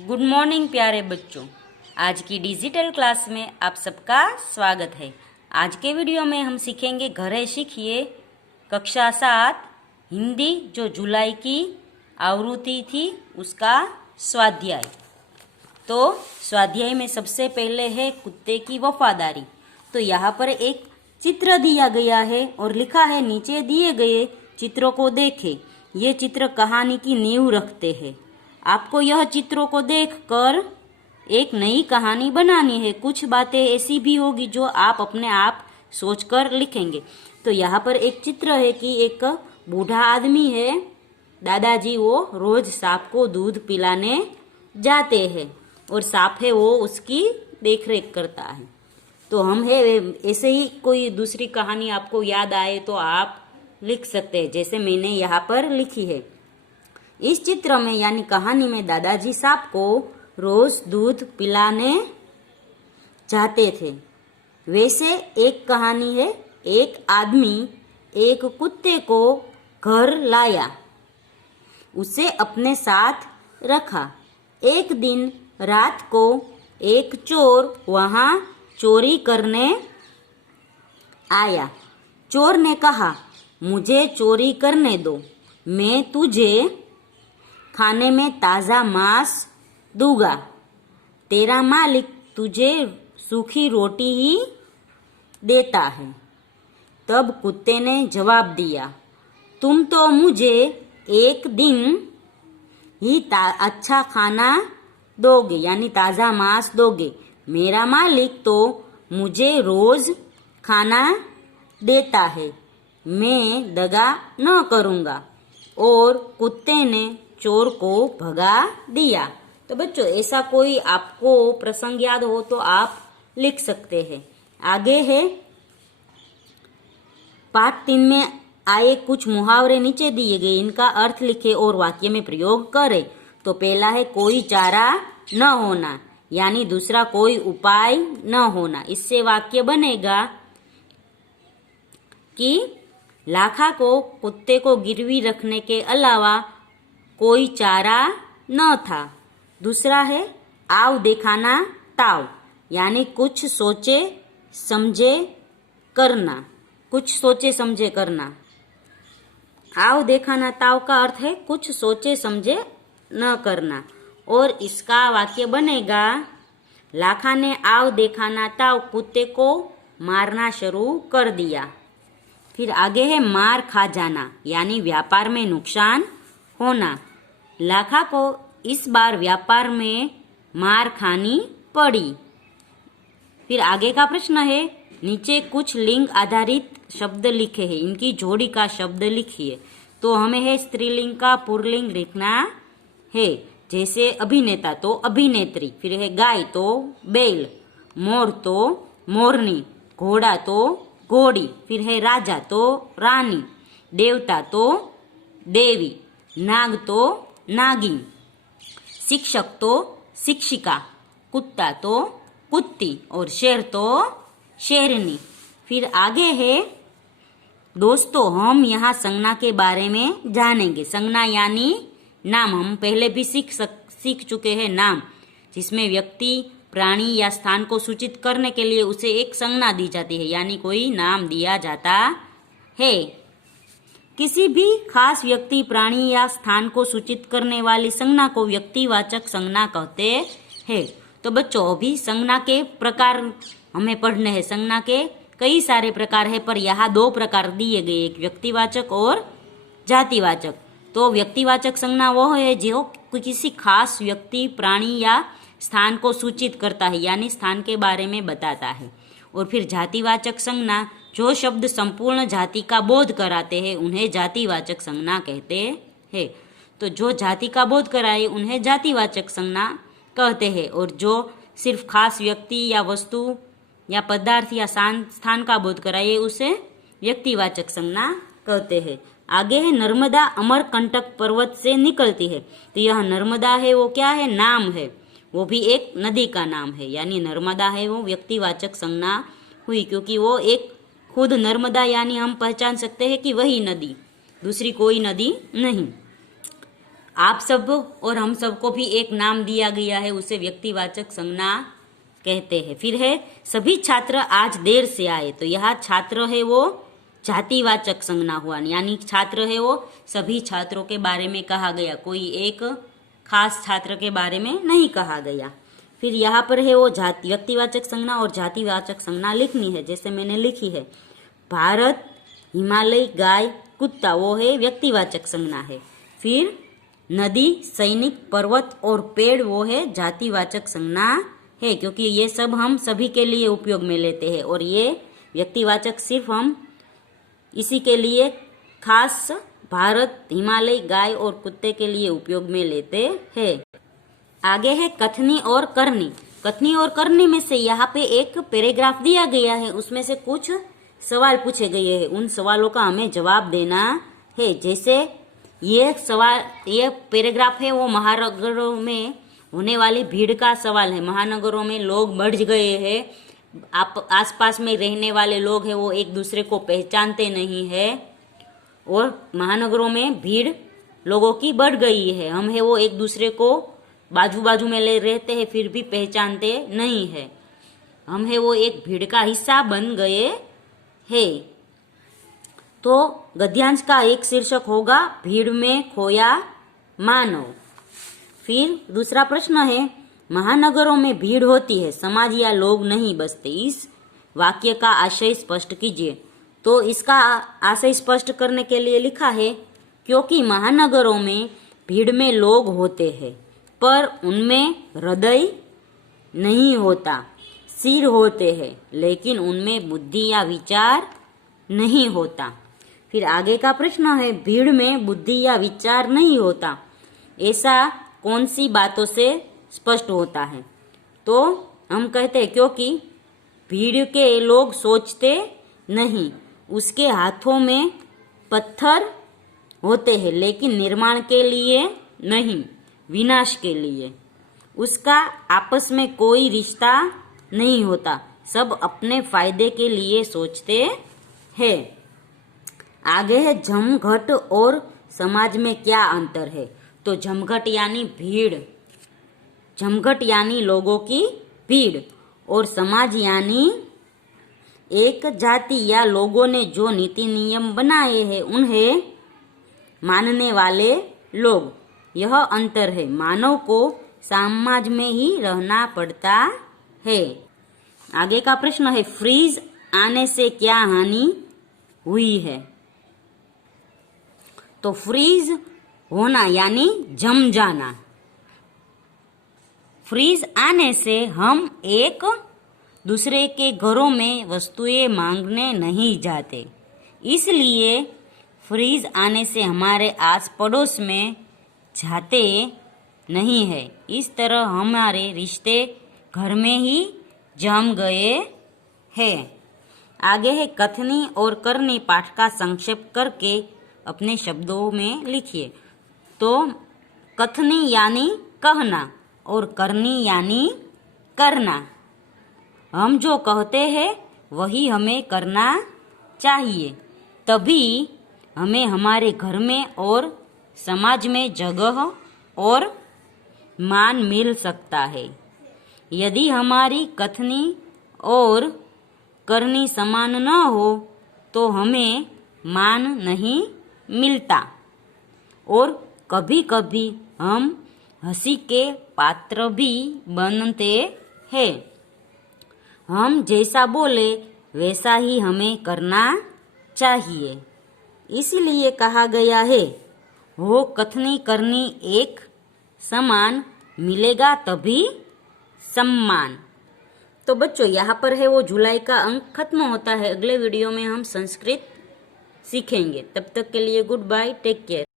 Good morning प्यारे बच्चों। आज की डिजिटल क्लास में आप सबका स्वागत है। आज के वीडियो में हम सीखेंगे घरे सीखिए कक्षा 7 हिंदी जो जुलाई की आवृत्ति थी उसका स्वाध्याय। तो स्वाध्याय में सबसे पहले है कुत्ते की वफादारी। तो यहाँ पर एक चित्र दिया गया है और लिखा है नीचे दिए गए चित्रों को देखें। ये चित्र कहानी की नींव रखते हैं। आपको यह चित्रों को देखकर एक नई कहानी बनानी है। कुछ बातें ऐसी भी होगी जो आप अपने आप सोचकर लिखेंगे। तो यहाँ पर एक चित्र है कि एक बूढ़ा आदमी है, दादाजी, वो रोज सांप को दूध पिलाने जाते हैं और सांप है वो उसकी देखरेख करता है। तो हम है ऐसे ही कोई दूसरी कहानी आपको याद आए तो आप लिख सकते हैं, जैसे मैंने यहाँ पर लिखी है। इस चित्र में यानी कहानी में दादाजी सांप को रोज दूध पिलाने जाते थे। वैसे एक कहानी है, एक आदमी एक कुत्ते को घर लाया, उसे अपने साथ रखा। एक दिन रात को एक चोर वहां चोरी करने आया। चोर ने कहा, मुझे चोरी करने दो, मैं तुझे खाने में ताज़ा मांस दूंगा। तेरा मालिक तुझे सूखी रोटी ही देता है। तब कुत्ते ने जवाब दिया, तुम तो मुझे एक दिन ही अच्छा खाना दोगे यानी ताज़ा मांस दोगे। मेरा मालिक तो मुझे रोज खाना देता है, मैं दगा न करूँगा। और कुत्ते ने चोर को भगा दिया। तो बच्चों ऐसा कोई आपको प्रसंग याद हो तो आप लिख सकते हैं। आगे है पाठ 3 में आए कुछ मुहावरे नीचे दिए गए, इनका अर्थ लिखे और वाक्य में प्रयोग करें। तो पहला है कोई चारा न होना यानी दूसरा कोई उपाय न होना। इससे वाक्य बनेगा कि लाखा को कुत्ते को गिरवी रखने के अलावा कोई चारा न था। दूसरा है आव देखाना ताव यानी कुछ सोचे समझे करना, कुछ सोचे समझे करना। आव देखाना ताव का अर्थ है कुछ सोचे समझे न करना। और इसका वाक्य बनेगा लाखा ने आव देखाना ताव कुत्ते को मारना शुरू कर दिया। फिर आगे है मार खा जाना यानी व्यापार में नुकसान होना। लाखा को इस बार व्यापार में मार खानी पड़ी। फिर आगे का प्रश्न है नीचे कुछ लिंग आधारित शब्द लिखे हैं, इनकी जोड़ी का शब्द लिखिए। तो हमें है स्त्रीलिंग का पुल्लिंग लिखना है, जैसे अभिनेता तो अभिनेत्री, फिर है गाय तो बैल, मोर तो मोरनी, घोड़ा तो घोड़ी, फिर है राजा तो रानी, देवता तो देवी, नाग तो नागिन, शिक्षक तो शिक्षिका, कुत्ता तो कुत्ती और शेर तो शेरनी। फिर आगे है दोस्तों हम यहाँ संज्ञा के बारे में जानेंगे। संज्ञा यानी नाम, हम पहले भी सीख चुके हैं नाम, जिसमें व्यक्ति प्राणी या स्थान को सूचित करने के लिए उसे एक संज्ञा दी जाती है यानी कोई नाम दिया जाता है। किसी भी खास व्यक्ति प्राणी या स्थान को सूचित करने वाली संज्ञा को व्यक्तिवाचक संज्ञा कहते हैं। तो बच्चों अभी संज्ञा के प्रकार हमें पढ़ने हैं। संज्ञा के कई सारे प्रकार है पर यहाँ 2 प्रकार दिए गए, एक व्यक्तिवाचक और जातिवाचक। तो व्यक्तिवाचक संज्ञा वो है जो किसी खास व्यक्ति प्राणी या स्थान को सूचित करता है यानी स्थान के बारे में बताता है। और फिर जातिवाचक संज्ञा जो शब्द संपूर्ण जाति का बोध कराते हैं उन्हें जातिवाचक संज्ञा कहते हैं। तो जो जाति का बोध कराए उन्हें जातिवाचक संज्ञा कहते हैं और जो सिर्फ खास व्यक्ति या वस्तु या पदार्थ या स्थान का बोध कराए उसे व्यक्तिवाचक संज्ञा कहते हैं। आगे है नर्मदा अमरकंटक पर्वत से निकलती है। तो यह नर्मदा है वो क्या है, नाम है, वो भी एक नदी का नाम है यानी नर्मदा है वो व्यक्तिवाचक संज्ञा हुई क्योंकि वो एक खुद नर्मदा यानी हम पहचान सकते हैं कि वही नदी, दूसरी कोई नदी नहीं। आप सब और हम सबको भी एक नाम दिया गया है, उसे व्यक्तिवाचक संज्ञा कहते हैं। फिर है सभी छात्र आज देर से आए, तो यह छात्र है वो जातिवाचक संज्ञा हुआ, यानी छात्र है वो सभी छात्रों के बारे में कहा गया, कोई एक खास छात्र के बारे में नहीं कहा गया। फिर यहाँ पर है वो व्यक्तिवाचक संज्ञा और जातिवाचक संज्ञा लिखनी है, जैसे मैंने लिखी है भारत, हिमालय, गाय, कुत्ता, वो है व्यक्तिवाचक संज्ञा है। फिर नदी, सैनिक, पर्वत और पेड़, वो है जातिवाचक संज्ञा है, क्योंकि ये सब हम सभी के लिए उपयोग में लेते हैं, और ये व्यक्तिवाचक सिर्फ हम इसी के लिए खास भारत, हिमालय, गाय और कुत्ते के लिए उपयोग में लेते हैं। आगे है कथनी और करनी। कथनी और करनी में से यहाँ पे एक पैराग्राफ दिया गया है, उसमें से कुछ सवाल पूछे गए हैं, उन सवालों का हमें जवाब देना है। जैसे ये पैराग्राफ है वो महानगरों में होने वाली भीड़ का सवाल है। महानगरों में लोग बढ़ गए हैं, आसपास में रहने वाले लोग हैं वो एक दूसरे को पहचानते नहीं है, और महानगरों में भीड़ लोगों की बढ़ गई है। हम है वो एक दूसरे को बाजू बाजू में ले रहते हैं, फिर भी पहचानते नहीं है। हम है वो एक भीड़ का हिस्सा बन गए हैं। तो गद्यांश का एक शीर्षक होगा भीड़ में खोया मानव। फिर दूसरा प्रश्न है महानगरों में भीड़ होती है, समाज या लोग नहीं बसते, इस वाक्य का आशय स्पष्ट कीजिए। तो इसका आशय स्पष्ट करने के लिए लिखा है क्योंकि महानगरों में भीड़ में लोग होते हैं पर उनमें हृदय नहीं होता, सिर होते हैं लेकिन उनमें बुद्धि या विचार नहीं होता। फिर आगे का प्रश्न है भीड़ में बुद्धि या विचार नहीं होता, ऐसा कौन सी बातों से स्पष्ट होता है? तो हम कहते हैं क्योंकि भीड़ के लोग सोचते नहीं, उसके हाथों में पत्थर होते हैं लेकिन निर्माण के लिए नहीं, विनाश के लिए। उसका आपस में कोई रिश्ता नहीं होता, सब अपने फायदे के लिए सोचते हैं। आगे है जमघट और समाज में क्या अंतर है? तो जमघट यानी भीड़, जमघट यानी लोगों की भीड़, और समाज यानी एक जाति या लोगों ने जो नीति नियम बनाए हैं उन्हें मानने वाले लोग। यह अंतर है, मानव को समाज में ही रहना पड़ता है। आगे का प्रश्न है फ्रीज आने से क्या हानि हुई है? तो फ्रीज होना यानी जम जाना। फ्रीज आने से हम एक दूसरे के घरों में वस्तुएं मांगने नहीं जाते, इसलिए फ्रीज आने से हमारे आस पड़ोस में जाते नहीं है। इस तरह हमारे रिश्ते घर में ही जम गए हैं। आगे है कथनी और करनी, पाठ का संक्षेप करके अपने शब्दों में लिखिए। तो कथनी यानी कहना और करनी यानी करना। हम जो कहते हैं वही हमें करना चाहिए, तभी हमें हमारे घर में और समाज में जगह और मान मिल सकता है। यदि हमारी कथनी और करनी समान न हो तो हमें मान नहीं मिलता, और कभी कभी हम हंसी के पात्र भी बनते हैं। हम जैसा बोले वैसा ही हमें करना चाहिए। इसलिए कहा गया है हो कथनी करनी एक समान, मिलेगा तभी सम्मान। तो बच्चों यहाँ पर है वो जुलाई का अंक खत्म होता है। अगले वीडियो में हम संस्कृत सीखेंगे। तब तक के लिए गुड बाय, टेक केयर।